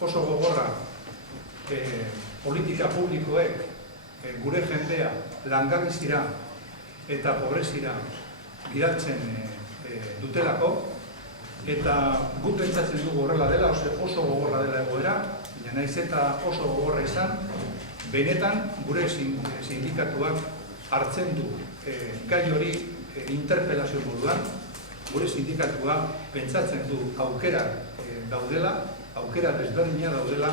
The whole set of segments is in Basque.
oso gogorra politika publikoek gure jendea langabezira eta pobrezira bidaltzen dutelako, eta guk pentsatzen dugu horrela dela, oso gogorra dela egoera, naiz eta oso gogorra izan, benetan gure sindikatuak hartzen du gai hori interpelazio moduan, gure sindikatua pentsatzen du aukera daudela, aukera desberdina daudela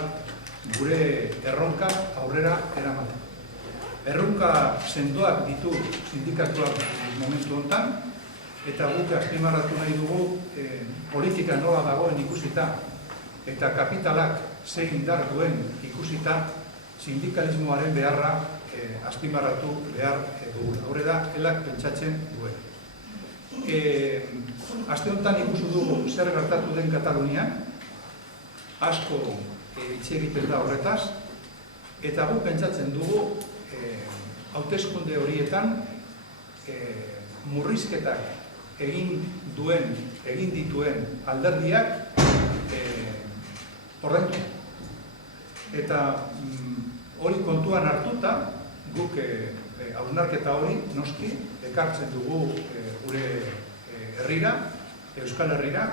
gure erronka aurrera eramateko. Erronka sendoak ditu sindikatuak momentu honetan, eta guk azpimarratu nahi dugu politika nola dagoen ikusita eta kapitalak zein indar duen ikusita sindikalismoaren beharra azpimarratu behar dugu. Horrela, elak pentsatzen duen. Aste honetan ikusi dugu zer gertatu den Katalunian, asko hitz egiten da horretaz, eta guk pentsatzen dugu hauteskunde horietan murrizketak egin dituen alderdiak ordaindu. Eta hori kontuan hartuta, guk hausnarketa hori noski ekartzen dugu gure herrira, Euskal Herrira,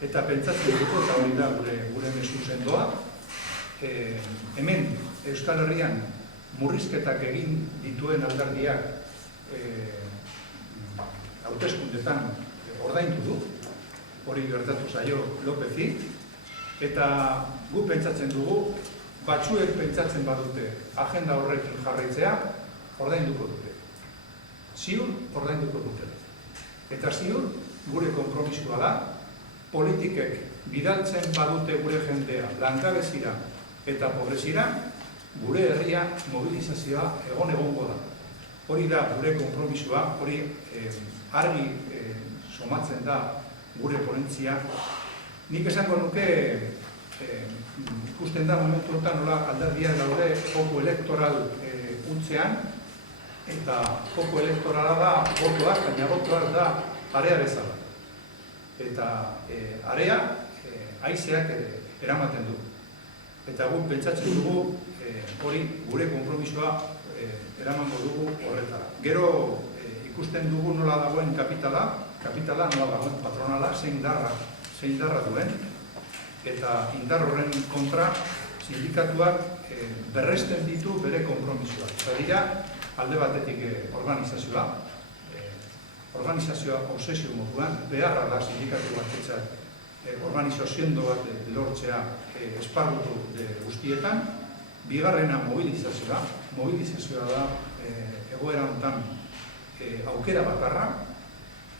eta pentsatzen dugu, eta hori da gure mezu sendoa, hemen Euskal Herrian murrizketak egin dituen alderdiak hauteskundetan ordaindu du, hori gertatu zaio Lopezi, eta gu pentsatzen dugu, batzuek pentsatzen badute agenda horrekin jarraitzea, ordainduko dute. Ziur, ordainduko dute. Eta ziur, gure konpromisoa da, politikek bidaltzen badute gure jendea langabezira eta pobrezira, gure herria mobilizazioa egongo da. Hori da gure konpromisoa, hori argi somatzen da gure ponentzia. Nik esango nuke, ikusten da momentu honetan nola alderdiak daude joko elektoral utzean, eta joko elektorala da botoak, baina botoak da area bezala. Eta area haizeak eramaten du. Eta guk pentsatzen dugu hori gure konpromisoa eramango dugu horretara. Gero ikusten dugu nola dagoen kapitala nola dagoen patronala, zein indarra duen, eta indar horren kontra sindikatuak berresten ditu bere konpromisoak. Eta dira, alde batetik organizazioa obsesio moduan, beharra da sindikatu batetzak organizazio bat lortzea esparrutu guztietan. Bigarrena mobilizazioa da egoera honetan aukera bakarra.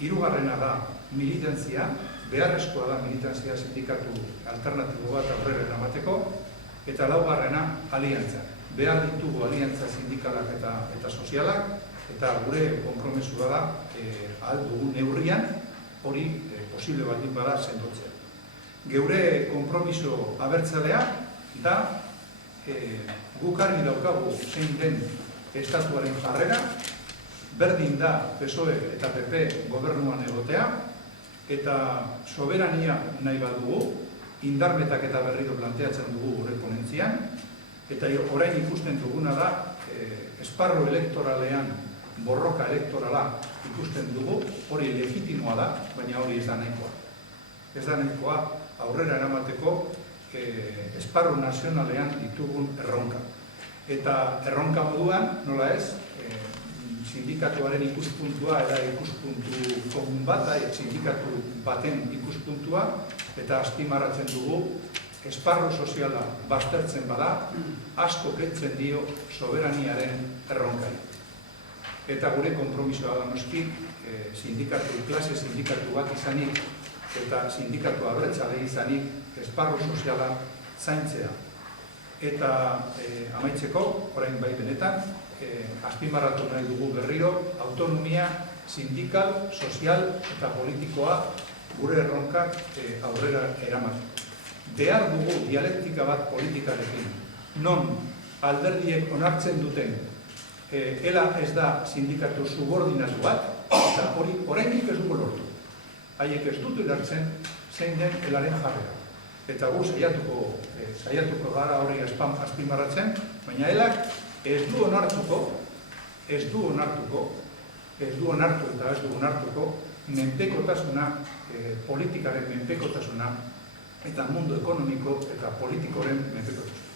Hirugarrena da militantzia, beharrezkoa da militantzia sindikatu alternatibo bat aurrera eramateko, eta laugarrena aliantza. Behar ditugu aliantza sindikalak eta sozialak, eta gure konpromesua da ahal dugun neurrian hori posible baldin bada sendotzea. Geure konpromiso abertzalea da guk argi daukagu zein den estatuaren jarrera, berdin da PSOE eta PP gobernuan egotea, eta soberania nahi badugu, indarmetak eta berriro planteatzen dugu gure ponentzian, eta orain ikusten duguna da, esparru elektoralean borroka elektorala ikusten dugu, hori legitimoa da, baina hori ez da nahikoa. Ez da nahikoa aurrera eramateko esparru nazionalean ditugun erronka. Eta erronka moduan, nola ez, sindikatuaren ikuspuntua eta ikuspuntu komun bat, sindikatu baten ikuspuntua, eta azpimarratzen dugu, esparru soziala baztertzen bada, asko kentzen dio soberaniaren erronkari. Eta gure konpromisoa da noski, klase sindikatu bat izanik, eta sindikatu abertzale izanik, esparru soziala zaintzea. Eta amaitzeko, orain bai benetan, azpimarratu nahi dugu berriro, autonomia sindikal, sozial eta politikoa gure erronkak aurrera eramateko. Behar dugu dialektika bat politikarekin, non alderdiek onartzen duten ela ez da sindikatu subordinatu bat, eta hori oraindik ez dugu lortu. Haiek ez dute ulertzen zein den elaren jarrera. eta gu saiatuko gara hori azpimarratzen, baina elak ez du onartu menpekotasuna, politikaren menpekotasuna, eta mundu ekonomiko eta politikoren menpekotasuna.